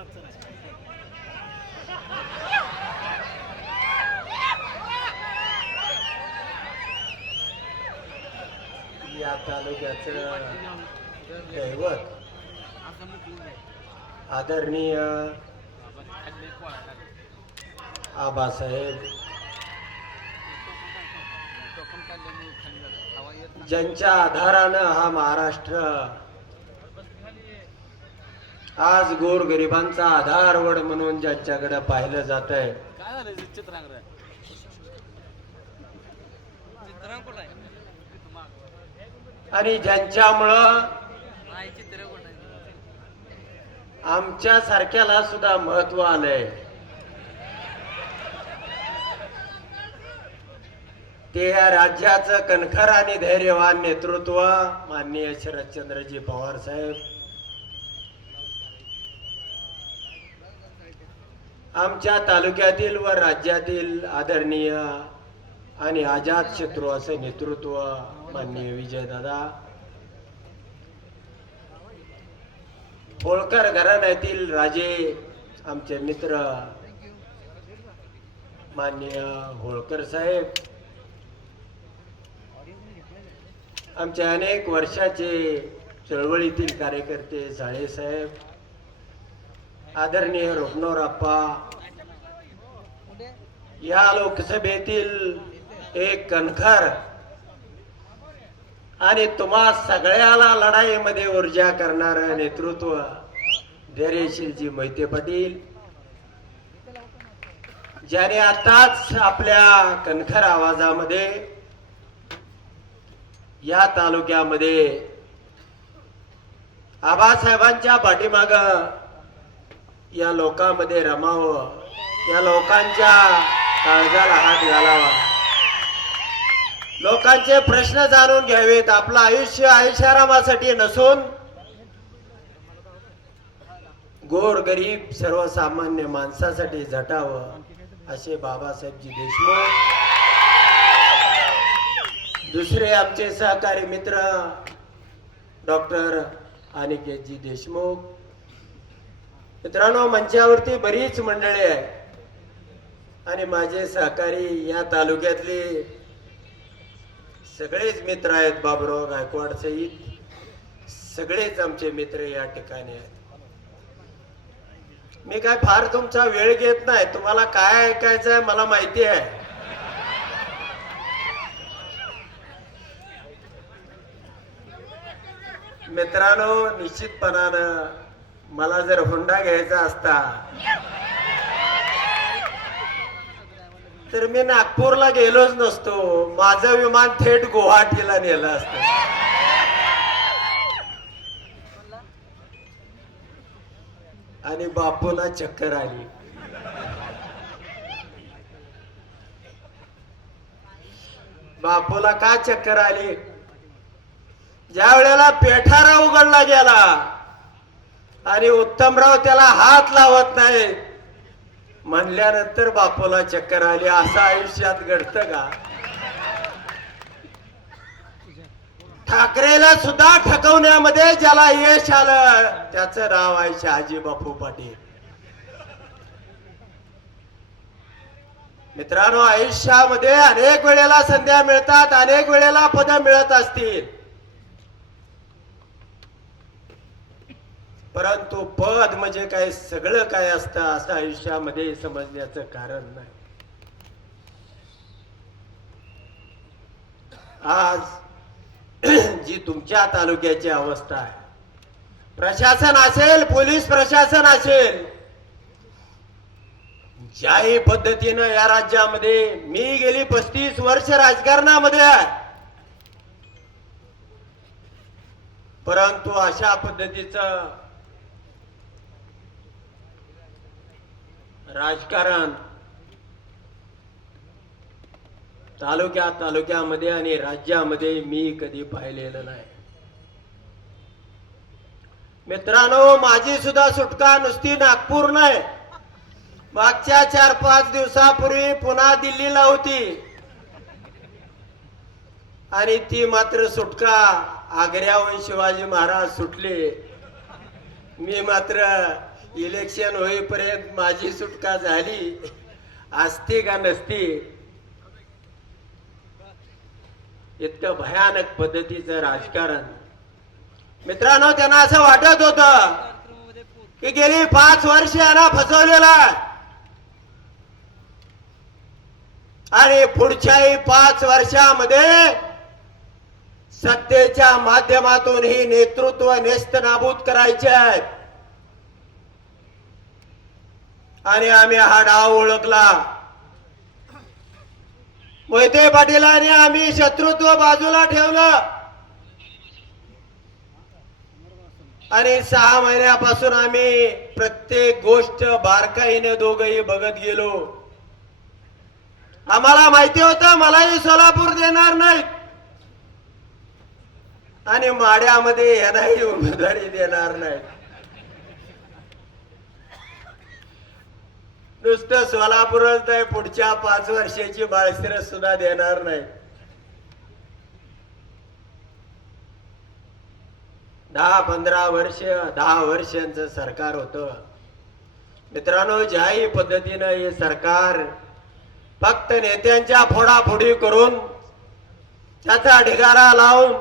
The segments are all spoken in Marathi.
या तालुक्याचं आदरणीय आबासाहेब ज्यांच्या आधारानं हा महाराष्ट्र आज गोर गरिबांचा वड म्हणून ज्याच्याकडे पाहिलं जात आहे आणि ज्यांच्यामुळं आमच्या सारख्याला सुद्धा महत्व आलंय ते या राज्याचं कणखर आणि धैर्यवान नेतृत्व माननीय शरदचंद्रजी पवार साहेब आमच्या तालुक्यातील व राज्यातील आदरणीय आणि आजाद शत्रू असे नेतृत्व माननीय विजयदादा होळकर घराण्यातील राजे आमचे मित्र माननीय होळकर साहेब आमचे अनेक वर्षाचे चळवळीतील कार्यकर्ते साहेब आदरणीय रुग्णोरप्पा या लोकसभेतील एक कणखर आणि तुम्हा सगळ्याला लढाईमध्ये ऊर्जा करणार नेतृत्व धैर्यशीलजी मैते पाटील ज्याने आताच आपल्या कणखर आवाजामध्ये या तालुक्यामध्ये आबासाहेबांच्या पाठीमाग या लोकांमध्ये रमाव या लोकांच्या काळजाला हात घालावा लोकांचे प्रश्न जाणून घ्यावेत आपलं आयुष्य आयुष्यारामासाठी नसून गोर गरीब सर्वसामान्य माणसासाठी झटावं असे बाबासाहेबजी देशमुख दुसरे आमचे सहकारी मित्र डॉक्टर अनिकेतजी देशमुख मित्रांनो मंचावरती बरीच मंडळी आहे आणि माझे सहकारी या तालुक्यातले सगळेच मित्र आहेत बाबरो गायकवाड सहित सगळेच आमचे मित्र या ठिकाणी आहेत मी काय फार तुमचा वेळ घेत नाही तुम्हाला काय ऐकायचं आहे मला माहिती आहे मित्रांनो निश्चितपणानं मला जर हुंडा घ्यायचा असता तर मी नागपूरला गेलोच नसतो माझं विमान थेट गुवाहाटीला नेलं असत आणि बापूला चक्कर आली बापूला का चक्कर आली ज्या वेळेला पेठारा उघडला गेला आणि उत्तमराव त्याला हात लावत नाही म्हणल्यानंतर बापूला चक्कर आली असं आयुष्यात घडत का ठाकरेला सुद्धा ठकवण्यामध्ये ज्याला यश आलं त्याच नाव आहे शहाजी बापू पाटील मित्रांनो आयुष्यामध्ये अनेक वेळेला संध्या मिळतात अनेक वेळेला पदं मिळत असतील परंतु पद म्हणजे काय सगळं काय असतं असं आयुष्यामध्ये समजण्याचं कारण नाही आज जी तुमच्या तालुक्याची अवस्था आहे प्रशासन असेल पोलीस प्रशासन असेल ज्याही पद्धतीनं या राज्यामध्ये मी गेली पस्तीस वर्ष राजकारणामध्ये आहे परंतु अशा पद्धतीचं राजकारण तालुक्या तालुक्यामध्ये आणि राज्यामध्ये मी कधी पाहिलेलं नाही मित्रांनो माझी सुद्धा सुटका नुसती नागपूर नाही मागच्या चार पाच दिवसापूर्वी पुन्हा दिल्लीला होती आणि ती मात्र सुटका आग्र्याहून शिवाजी महाराज सुटले मी मात्र इलेक्शन होईपर्यंत माझी सुटका झाली असती का नसती इतकं भयानक पद्धतीचं राजकारण मित्रांनो त्यांना असं वाटत होत की गेली पाच वर्ष यांना फसवलेला आणि पुढच्याही पाच वर्षामध्ये सत्तेच्या माध्यमातून ही नेतृत्व नेस्त नाबूद करायचे आहे आणि आम्ही हा डाव ओळखला मोहिते आणि आम्ही शत्रुत्व बाजूला ठेवलं आणि सहा महिन्यापासून आम्ही प्रत्येक गोष्ट बारकाईने दोघही बघत गेलो आम्हाला माहिती होतं मलाही सोलापूर देणार नाही आणि माड्यामध्ये यांनाही उमेदवारी देणार नाही नुसतं सोलापूर नाही पुढच्या पाच वर्षाची बाळशिरस सुद्धा देणार नाही दहा पंधरा वर्ष दहा वर्षांचं सरकार होत मित्रांनो ज्याही पद्धतीनं हे सरकार फक्त नेत्यांच्या फोडाफोडी करून त्याचा ढिगारा लावून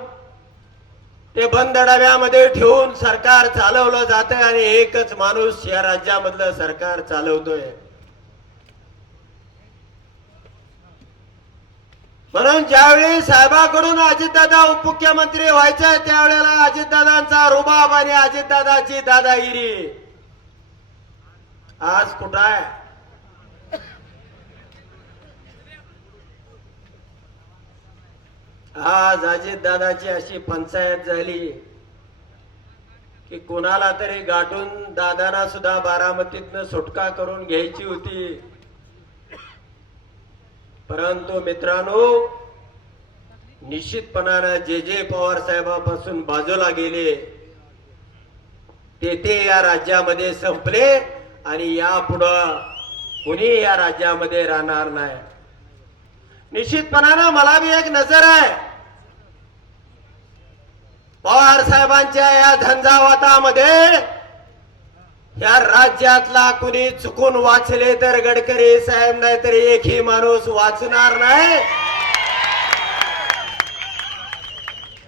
ते बंद डब्यामध्ये ठेवून सरकार चालवलं जात आणि एकच माणूस या राज्यामधलं सरकार चालवतोय म्हणून ज्यावेळी साहेबाकडून अजितदादा उपमुख्यमंत्री व्हायचे त्यावेळेला अजितदादांचा रुबाब आणि अजितदादाची दादागिरी आज कुठं आहे आज अजितदादाची अशी पंचायत झाली की कोणाला तरी गाठून दादाना सुद्धा बारामतीतनं सुटका करून घ्यायची होती परंतु मित्रांनो निश्चितपणानं जे जे पवार साहेबांपासून बाजूला गेले ते ते या राज्यामध्ये संपले आणि यापुढं कोणी या राज्यामध्ये राहणार नाही निश्चितपणानं मला बी एक नजर आहे पवार साहेबांच्या या झंझावातामध्ये या राज्यातला कुणी चुकून वाचले तर गडकरी साहेब नाही तर एकही माणूस वाचणार नाही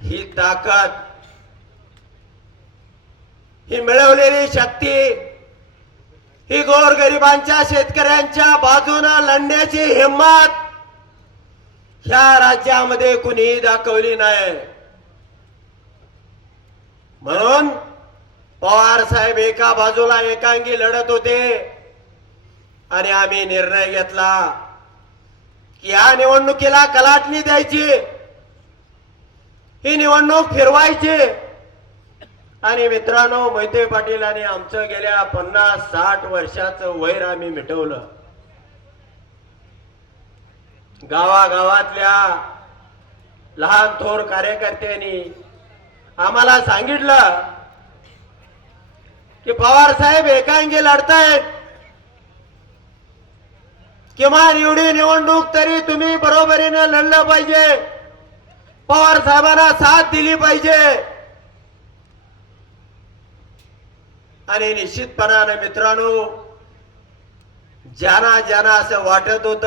ही ताकद ही मिळवलेली शक्ती ही गरिबांच्या शेतकऱ्यांच्या बाजूने लढण्याची हिंमत ह्या राज्यामध्ये कुणीही दाखवली नाही म्हणून पवार साहेब एका बाजूला एकांगी लढत होते आणि आम्ही निर्णय घेतला की या निवडणुकीला कलाटणी द्यायची ही निवडणूक फिरवायची आणि मित्रांनो मैत्री पाटील आणि आमचं गेल्या पन्नास साठ वर्षाचं वैर आम्ही मिटवलं गावागावातल्या लहान थोर कार्यकर्त्यांनी आम्हाला सांगितलं की पवार साहेब एकांगी लढतायत किमान एवढी निवडणूक तरी तुम्ही बरोबरीने लढलं पाहिजे पवार साहेबांना साथ दिली पाहिजे आणि निश्चितपणानं मित्रांनो ज्याना ज्याना असं वाटत होत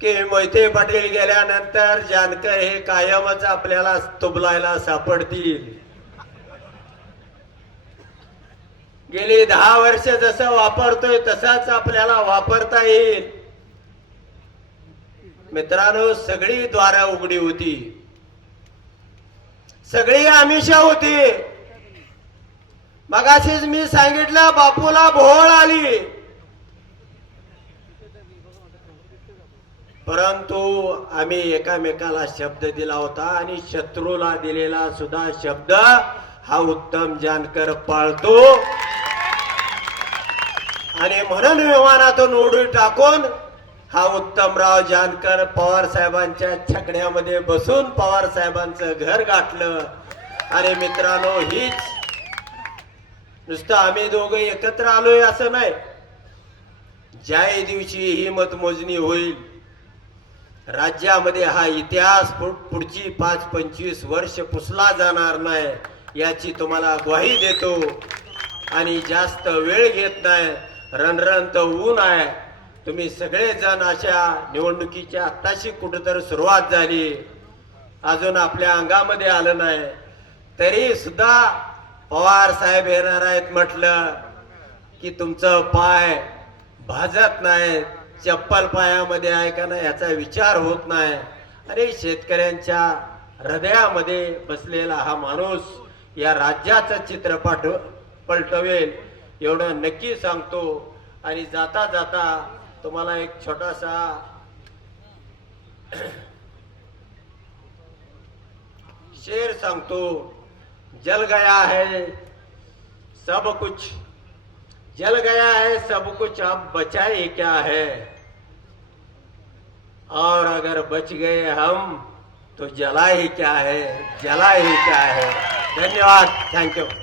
की मोहिते पाटील गेल्यानंतर जानकर हे कायमच आपल्याला तुबलायला सापडतील गेली दहा वर्ष जसं वापरतोय तसाच आपल्याला वापरता येईल मित्रांनो सगळी द्वारा उघडी होती सगळी आमिषा होती मगाशीच मी सांगितलं बापूला भोळ आली परंतु आम्ही एकामेकाला शब्द दिला होता आणि शत्रूला दिलेला सुद्धा शब्द हा उत्तम जानकर पाळतो आणि म्हणून विमानातून उडी टाकून हा उत्तमराव जानकर पवार साहेबांच्या छकड्यामध्ये बसून पवार साहेबांचं घर गाठलं आणि मित्रांनो हीच नुसतं आम्ही दोघे एकत्र आलोय असं नाही ज्याही दिवशी ही मतमोजणी होईल राज्यामध्ये हा इतिहास पुढची पाच पंचवीस वर्ष पुसला जाणार नाही याची तुम्हाला ग्वाही देतो आणि जास्त वेळ घेत नाही रणरण तर ऊन आहे तुम्ही सगळेजण अशा निवडणुकीच्या आत्ताशी कुठंतरी सुरुवात झाली अजून आपल्या अंगामध्ये आलं नाही तरी सुद्धा पवार साहेब येणार आहेत म्हटलं की तुमचं पाय भाजत नाही चप्पल पायामध्ये आहे का नाही याचा विचार होत नाही अरे शेतकऱ्यांच्या हृदयामध्ये बसलेला हा माणूस या राज्याचं चित्र पाठ पलटवेल एवढं नक्की सांगतो आणि जाता जाता तुम्हाला एक छोटासा शेर सांगतो जल गया है सब कुछ जल गया है सब कुछ अब बचाए क्या है और अगर बच गए हम तो जला ही क्या है जला ही क्या है धन्यवाद थैंक यू